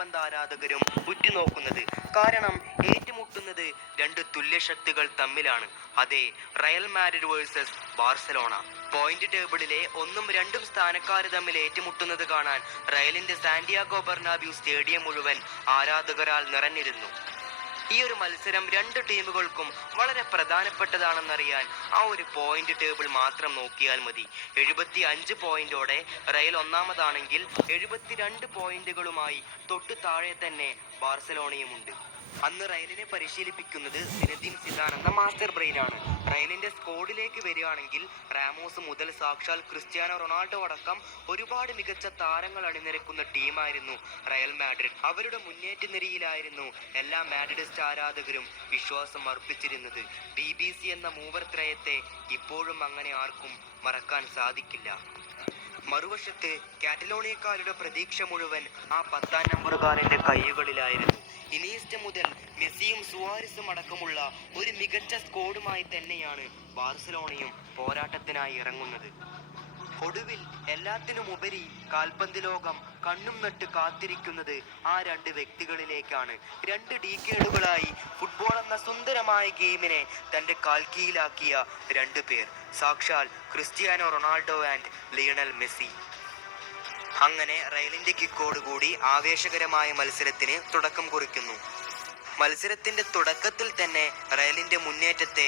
ആരാധകരും ഉറ്റുനോക്കുന്നത്. കാരണം ഏറ്റുമുട്ടുന്നത് രണ്ട് തുല്യശക്തികൾ തമ്മിലാണ്. അതെ, Real Madrid versus Barcelona. Point ടേബിളിലെ ഒന്നും രണ്ടും സ്ഥാനക്കാര് തമ്മിൽ ഏറ്റുമുട്ടുന്നത് കാണാൻ റയലിന്റെ സാന്റിയാഗോ ബെർണാബ്യൂ സ്റ്റേഡിയം മുഴുവൻ ആരാധകരാൽ നിറഞ്ഞിരുന്നു. ഈ ഒരു മത്സരം രണ്ട് ടീമുകൾക്കും വളരെ പ്രധാനപ്പെട്ടതാണെന്നറിയാൻ ആ ഒരു പോയിന്റ് ടേബിൾ മാത്രം നോക്കിയാൽ മതി. 75 പോയിന്റോടെ റയൽ ഒന്നാമതാണെങ്കിൽ 72 പോയിന്റുകളുമായി തൊട്ടു താഴെ തന്നെ ബാർസലോണയുമുണ്ട്. അന്ന് റയലിനെ പരിശീലിപ്പിക്കുന്നത് സിനദീൻ സിദാൻ എന്ന മാസ്റ്റർ ബ്രെയിനാണ്. റയലിന്റെ സ്ക്വാഡിലേക്ക് വരികയാണെങ്കിൽ റാമോസ് മുതൽ സാക്ഷാൽ ക്രിസ്ത്യാനോ റൊണാൾഡോ അടക്കം ഒരുപാട് മികച്ച താരങ്ങൾ അണിനിരക്കുന്ന ടീമായിരുന്നു റയൽ മാഡ്രിഡ്. അവരുടെ മുന്നേറ്റ നിരയിലായിരുന്നു എല്ലാ മാഡ്രിഡിസ്റ്റ് ആരാധകരും വിശ്വാസം അർപ്പിച്ചിരുന്നത്. BBC എന്ന മൂവർത്രയത്തെ ഇപ്പോഴും അങ്ങനെ ആർക്കും മറക്കാൻ സാധിക്കില്ല. മറുവശത്ത് കാറ്റലോണിയക്കാരുടെ പ്രതീക്ഷ മുഴുവൻ ആ 10-ാം നമ്പറുകാരന്റെ കൈകളിലായിരുന്നു. ഇനിയസ്റ്റ മുതൽ മെസ്സിയും സുവാരസും അടക്കമുള്ള ഒരു മികച്ച സ്ക്വാഡുമായി തന്നെയാണ് ബാർസലോണയും പോരാട്ടത്തിനായി ഇറങ്ങുന്നത്. ഒടുവിൽ എല്ലാത്തിനുമുപരി കാൽപന്ത് ലോകം കണ്ണും നട്ട് കാത്തിരിക്കുന്നത് ആ രണ്ട് വ്യക്തികളിലേക്കാണ്. 2 ഡീക്കേഡുകളായി ഫുട്ബോൾ എന്ന സുന്ദരമായ ഗെയിമിനെ തൻ്റെ കാൽക്കീഴിലാക്കിയ 2 പേർ, സാക്ഷാൽ Cristiano Ronaldo and Lionel Messi. അങ്ങനെ റയലിന്റെ കിക്കോടുകൂടി ആവേശകരമായ മത്സരത്തിന് തുടക്കം കുറിക്കുന്നു. മത്സരത്തിന്റെ തുടക്കത്തിൽ തന്നെ റയലിന്റെ മുന്നേറ്റത്തെ